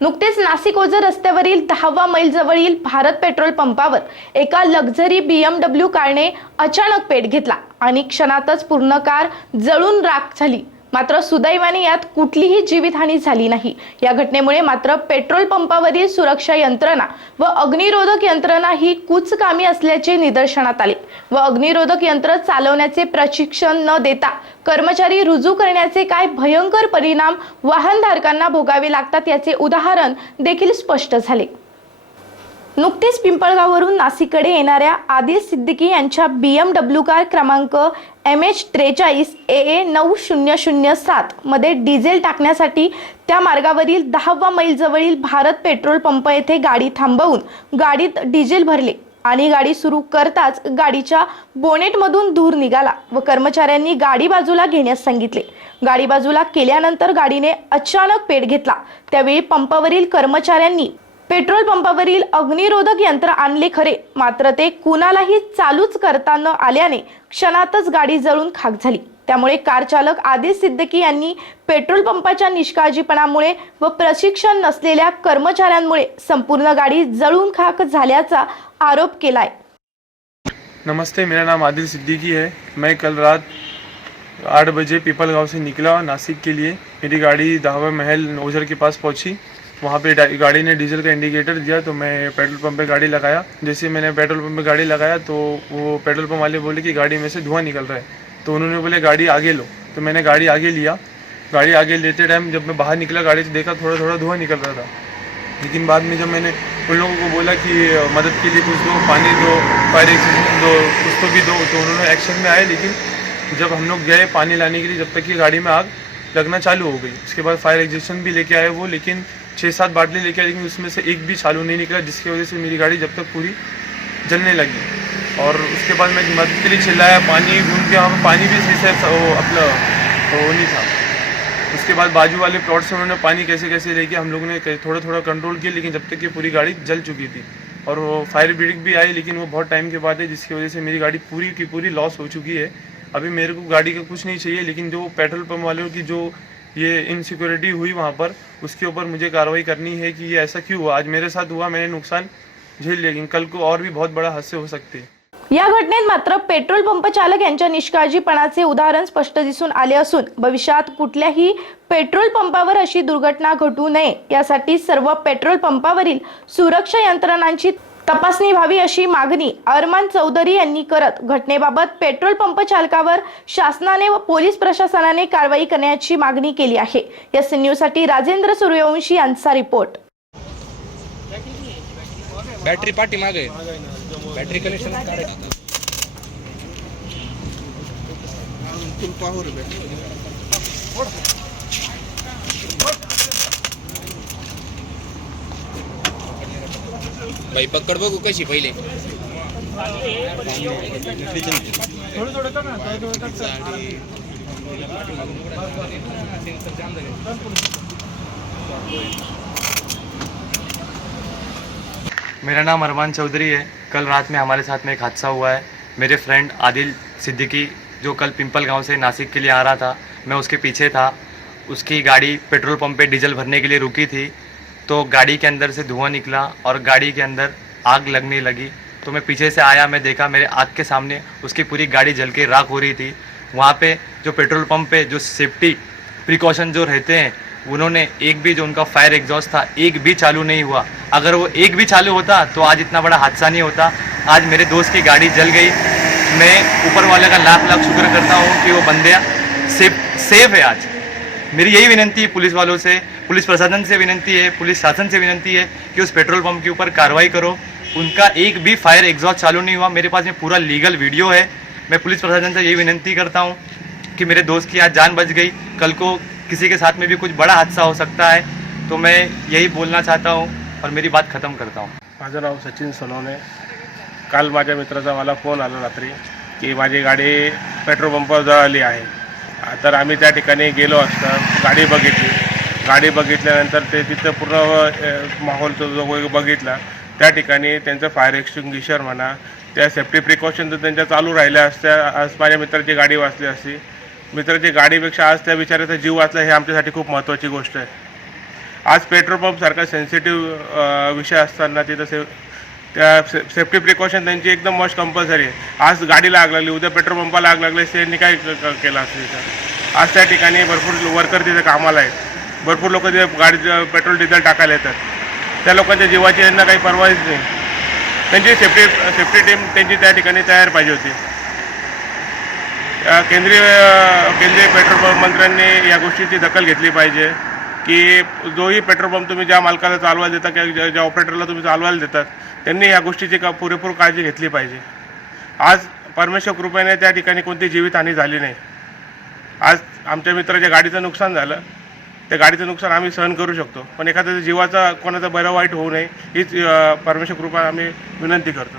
नुकतेच नाशिक ओझर रस्त्यावरील दहावा मैल जवळील भारत पेट्रोल पंपावर एका लक्झरी बीएमडब्ल्यू कारने अचानक पेट घेतला आणि क्षणातच पूर्ण कार जळून राख झाली. मात्र सुदैवाने यात कुठलीही जीवितहानी झाली नाही. या घटनेमुळे मात्र पेट्रोल पंपावरील सुरक्षा यंत्रणा व अग्निरोधक यंत्रणा ही कुचकामी असल्याचे निदर्शनात आले. व अग्निरोधक यंत्र चालवण्याचे प्रशिक्षण न देता कर्मचारी रुजू करण्याचे काय भयंकर परिणाम वाहनधारकांना भोगावे लागतात याचे उदाहरण देखील स्पष्ट झाले. नुकतेच पिंपळगाववरून नाशिककडे येणाऱ्या आदिल सिद्दीकी यांच्या बी एम डब्ल्यू कार क्रमांक एम एच त्रेचाळीस ए ए नऊ शून्य शून्य सातमध्ये डिझेल टाकण्यासाठी त्या मार्गावरील दहावा मैलजवळील भारत पेट्रोल पंप येथे गाडी थांबवून गाडीत डिझेल भरले आणि गाडी सुरू करताच गाडीच्या बोनेटमधून धूर निघाला व कर्मचाऱ्यांनी गाडी बाजूला घेण्यास सांगितले. गाडी बाजूला केल्यानंतर गाडीने अचानक पेट घेतला. त्यावेळी पंपावरील कर्मचाऱ्यांनी पेट्रोल पंपावरील अग्निरोधक यंत्र आणले खरे. मात्र ते कुणालाही चालूच करता न आल्याने क्षणातच गाडी जळून खाक झाली. त्यामुळे कार चालक आदिल सिद्दीकी यांनी पेट्रोल पंपाच्या निष्काळजीपणामुळे व प्रशिक्षण नसलेल्या कर्मचाऱ्यांमुळे संपूर्ण गाडी जळून खाक झाल्याचा आरोप केलाय. नमस्ते मेरा नाम आदिल सिद्दीकी है. मैं कल रात आठ बजे पीपल गांव से निकला नासिक के लिए मेरी गाड़ी दावा महल ओझर के पास पहुंची। वहाँ पे गाड़ी ने डीजल का इंडिकेटर दिया तो मैं पेट्रोल पंप पे गाड़ी लगाया। जैसे मैंने पेट्रोल पंप पे गाड़ी लगाया तो वो पेट्रोल पंप वाले बोले कि गाड़ी में से धुआँ निकल रहा है। तो उन्होंने बोले, गाड़ी आगे लो। तो मैंने गाड़ी आगे लिया। गाड़ी आगे लेते टाइम जब मैं बाहर निकला, गाड़ी से देखा थोड़ा थोड़ा धुआँ निकल रहा था। लेकिन बाद में जब मैंने उन लोगों को बोला कि, मदद के लिए कुछ दो, पानी दो फायर एक्सीडेंट दो कुछ तो भी दो तो उन्होंने एक्शन में आए। लेकिन जब हम लोग गए पानी लाने के लिए, जब तक कि गाड़ी में आग लगना चालू हो गई। उसके बाद फायर एग्जिशन भी लेके आए वो। लेकिन छः सात बाटली लेके लेकिन उसमें से एक भी चालू नहीं निकला, जिसकी वजह से मेरी गाड़ी जब तक पूरी जलने लगी। और उसके बाद मैं मदद के लिए चिल्लाया, पानी उनके वहाँ पे पानी भी सही से वो अपना वो नहीं था। उसके बाद बाजू वाले प्लॉट से उन्होंने पानी कैसे कैसे लेके हम लोगों ने थोड़ा थोड़ा कंट्रोल किया, लेकिन जब तक कि पूरी गाड़ी जल चुकी थी। और वो फायर ब्रिगेड भी आई, लेकिन वो बहुत टाइम के बाद है, जिसकी वजह से मेरी गाड़ी पूरी की पूरी लॉस हो चुकी है। अभी मेरे को गाड़ी का कुछ नहीं चाहिए, लेकिन जो पेट्रोल पम्प वालों की जो ये इनसिक्योरिटी हुई वहाँ पर। उसके ऊपर मुझे कार्रवाई करनी है कि ये ऐसा क्यों हुआ? आज मेरे साथ हुआ मैंने नुकसान झेल लिया लेकिन कल को और भी बहुत बड़ा हादसे हो सकते हैं। या घटनेत मात्र पेट्रोल पंप चालक यांच्या निष्काळजीपणाचे उदाहरण स्पष्ट दिसून आले असून भविष्यात कुठल्याही पेट्रोल पंपावर अशी दुर्घटना घटू नये यासाठी सर्व पेट्रोल पंपावरील सुरक्षा यंत्रणांची तपासणी व्हावी अशी मागणी अरमान चौधरी यांनी करत. घटनेबाबत पेट्रोल पंप चालकावर शासनाने व पोलीस प्रशासनाने कारवाई करण्याची मागणी केली आहे. एस न्यूजसाठी राजेंद्र सूर्यवंशी यांचा रिपोर्ट. बॅटरी पाठी मागे बॅटरी. कनेक्शन बाई पकड बघू कशी पहिले. मेरा नाम अरमान चौधरी है। कल रात में हमारे साथ में एक हादसा हुआ है। मेरे फ्रेंड आदिल सिद्दीकी, जो कल पिंपल गाँव से नासिक के लिए आ रहा था, मैं उसके पीछे था। उसकी गाड़ी पेट्रोल पंप पे डीजल भरने के लिए रुकी थी। तो गाड़ी के अंदर से धुआँ निकला और गाड़ी के अंदर आग लगने लगी। तो मैं पीछे से आया, मैं देखा, मेरे आग के सामने उसकी पूरी गाड़ी जल के राख हो रही थी। वहाँ पे जो पेट्रोल पंप पे जो सेफ्टी प्रिकॉशन जो रहते हैं, उन्होंने एक भी जो उनका फायर एग्जॉस्ट था, एक भी चालू नहीं हुआ। अगर वो एक भी चालू होता तो आज इतना बड़ा हादसा नहीं होता। आज मेरे दोस्त की गाड़ी जल गई। मैं ऊपर वाले का लाख लाख शुक्र करता हूँ कि वो बंदे सेफ़ सेफ़ है आज। मेरी यही विनंती है पुलिस वालों से, पुलिस प्रशासन से विनंती है, पुलिस शासन से विनंती है कि उस पेट्रोल पंप के ऊपर कार्रवाई करो। उनका एक भी फायर एग्जॉस्ट चालू नहीं हुआ। मेरे पास में पूरा लीगल वीडियो है। मैं पुलिस प्रशासन से यही विनंती करता हूँ कि मेरे दोस्त की आज जान बच गई। कल को किसी के साथ में भी कुछ बड़ा हादसा हो सकता है तो मैं यही बोलना चाहता हूँ और मेरी बात ख़त्म करता हूँ। माझं नाव सचिन सोनवणे. काल माझ्या मित्राचा मला फ़ोन आला रात्री की माझी गाडी पेट्रोल पंपावर जळाली आहे. तर आम्ही त्या ठिकाणी गेलो असता गाडी बघितली. गाडी बघितल्यानंतर ते तिथं पूर्ण माहोल माहोलचं जो बघितला त्या ठिकाणी त्यांचं फायर एक्सटिंग्विशर म्हणा त्या सेफ्टी प्रिकॉशन जर त्यांच्या चालू राहिल्या असत्या. आज माझ्या मित्राची गाडी वाचली असती. मित्राची गाडीपेक्षा आज त्या विचाराचा जीव वाचला हे आमच्यासाठी खूप महत्त्वाची गोष्ट आहे. आज पेट्रोल पंपसारखा सेन्सिटिव्ह विषय असताना तिथं से त्या से सेफ्टी प्रिकॉशन त्यांची एकदम मस्ट कंपल्सरी आहे. आज गाडीला आग लागली उद्या पेट्रोल पंपाला आग लागली त्यांनी काय क- केलं असं तिथं आज त्या ठिकाणी भरपूर वर्कर तिथे कामाला आहेत. भरपूर लोक तिथे गाडी पेट्रोल डिझेल टाकायला येतात. त्या लोकांच्या जीवाची यांना काही परवाच नाही. त्यांची सेफ्टी सेफ्टी टीम त्यांची त्या ठिकाणी तयार पाहिजे होती. केंद्रीय केंद्रीय पेट्रोल पंप मंत्र्यांनी या गोष्टीची दखल घेतली पाहिजे की जोही पेट्रोल पंप तुम्ही ज्या मालकाला चालवायला देता किंवा ज्या ऑपरेटरला तुम्ही चालवायला देतात त्यांनी या गोष्टीची का पुरेपूर काळजी घेतली पाहिजे. आज परमेश्वर कृपेने त्या ठिकाणी कोणती जीवितहानी झाली नाही. आज आमच्या मित्राच्या गाडीचं नुकसान झालं. त्या गाडीचं नुकसान आम्ही सहन करू शकतो. पण एखाद्या जीवाचा कोणाचा बरं वाईट होऊ नये हीच परमेश्वर कृपा आम्ही विनंती करतो.